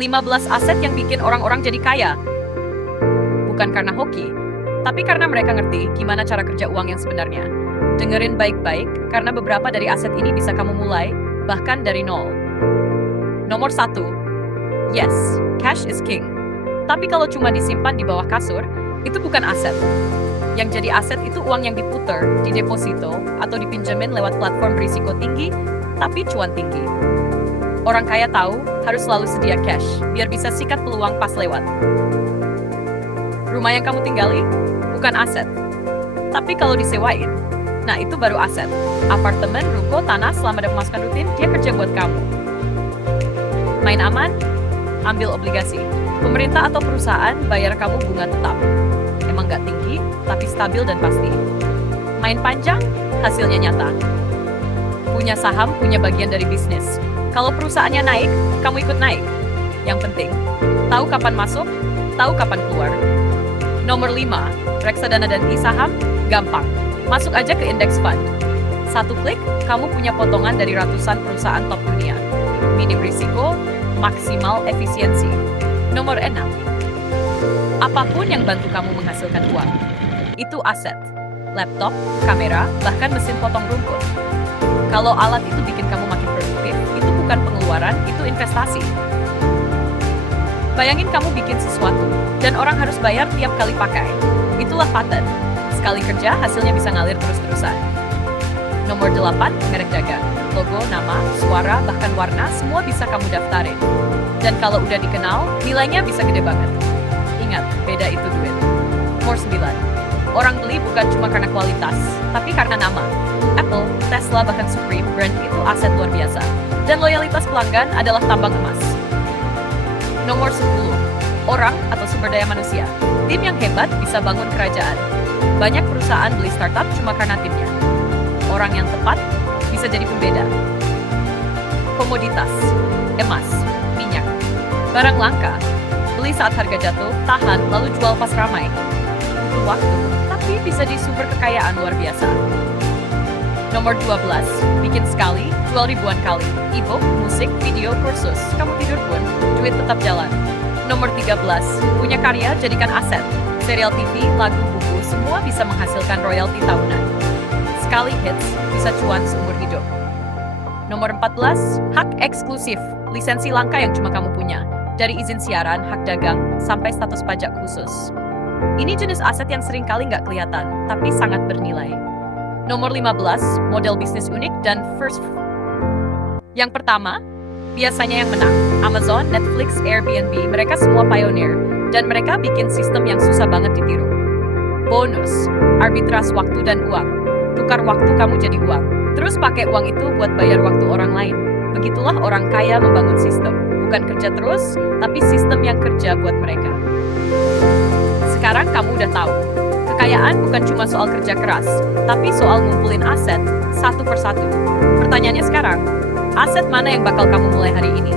15 aset yang bikin orang-orang jadi kaya. Bukan karena hoki, tapi karena mereka ngerti gimana cara kerja uang yang sebenarnya. Dengerin baik-baik, karena beberapa dari aset ini bisa kamu mulai, bahkan dari nol. Nomor 1. Yes, cash is king. Tapi kalau cuma disimpan di bawah kasur, itu bukan aset. Yang jadi aset itu uang yang diputer, di deposito, atau dipinjemin lewat platform berisiko tinggi, tapi cuan tinggi. Orang kaya tahu harus selalu sedia cash, biar bisa sikat peluang pas lewat. Rumah yang kamu tinggali bukan aset. Tapi kalau disewain, nah itu baru aset. Apartemen, ruko, tanah selama ada pemasukan rutin, dia kerja buat kamu. Main aman? Ambil obligasi. Pemerintah atau perusahaan bayar kamu bunga tetap. Emang nggak tinggi, tapi stabil dan pasti. Main panjang? Hasilnya nyata. Punya saham, punya bagian dari bisnis. Kalau perusahaannya naik, kamu ikut naik. Yang penting, tahu kapan masuk, tahu kapan keluar. Nomor 5, reksadana dan e-saham, gampang. Masuk aja ke index fund. Satu klik, kamu punya potongan dari ratusan perusahaan top dunia. Minim risiko, maksimal efisiensi. Nomor 6, apapun yang bantu kamu menghasilkan uang, itu aset. Laptop, kamera, bahkan mesin potong rumput. Kalau alat itu bikin kamu makin produktif, itu bukan pengeluaran, itu investasi. Bayangin kamu bikin sesuatu, dan orang harus bayar tiap kali pakai. Itulah patent. Sekali kerja, hasilnya bisa ngalir terus-terusan. Nomor 8, merek dagang. Logo, nama, suara, bahkan warna, semua bisa kamu daftarin. Dan kalau udah dikenal, nilainya bisa gede banget. Ingat, beda itu duit. Nomor 9, orang beli bukan cuma karena kualitas, tapi karena nama. Apple, Tesla, bahkan Supreme brand itu aset luar biasa. Dan loyalitas pelanggan adalah tambang emas. Nomor 10, orang atau sumber daya manusia. Tim yang hebat bisa bangun kerajaan. Banyak perusahaan beli startup cuma karena timnya. Orang yang tepat bisa jadi pembeda. Komoditas, emas, minyak, barang langka. Beli saat harga jatuh, tahan, lalu jual pas ramai. Butuh waktu, tapi bisa jadi sumber kekayaan luar biasa. Nomor 12, bikin sekali, jual ribuan kali. E-book, musik, video, kursus. Kamu tidur pun, duit tetap jalan. Nomor 13, punya karya, jadikan aset. Serial TV, lagu, buku, semua bisa menghasilkan royalti tahunan. Sekali hits, bisa cuan seumur hidup. Nomor 14, hak eksklusif. Lisensi langka yang cuma kamu punya. Dari izin siaran, hak dagang, sampai status pajak khusus. Ini jenis aset yang sering kali nggak kelihatan, tapi sangat bernilai. Nomor 15, model bisnis unik dan first. Yang pertama, biasanya yang menang. Amazon, Netflix, Airbnb, mereka semua pioneer. Dan mereka bikin sistem yang susah banget ditiru. Bonus, arbitras waktu dan uang. Tukar waktu kamu jadi uang. Terus pakai uang itu buat bayar waktu orang lain. Begitulah orang kaya membangun sistem. Bukan kerja terus, tapi sistem yang kerja buat mereka. Sekarang kamu udah tahu. Kekayaan bukan cuma soal kerja keras, tapi soal ngumpulin aset satu persatu. Pertanyaannya sekarang, aset mana yang bakal kamu mulai hari ini?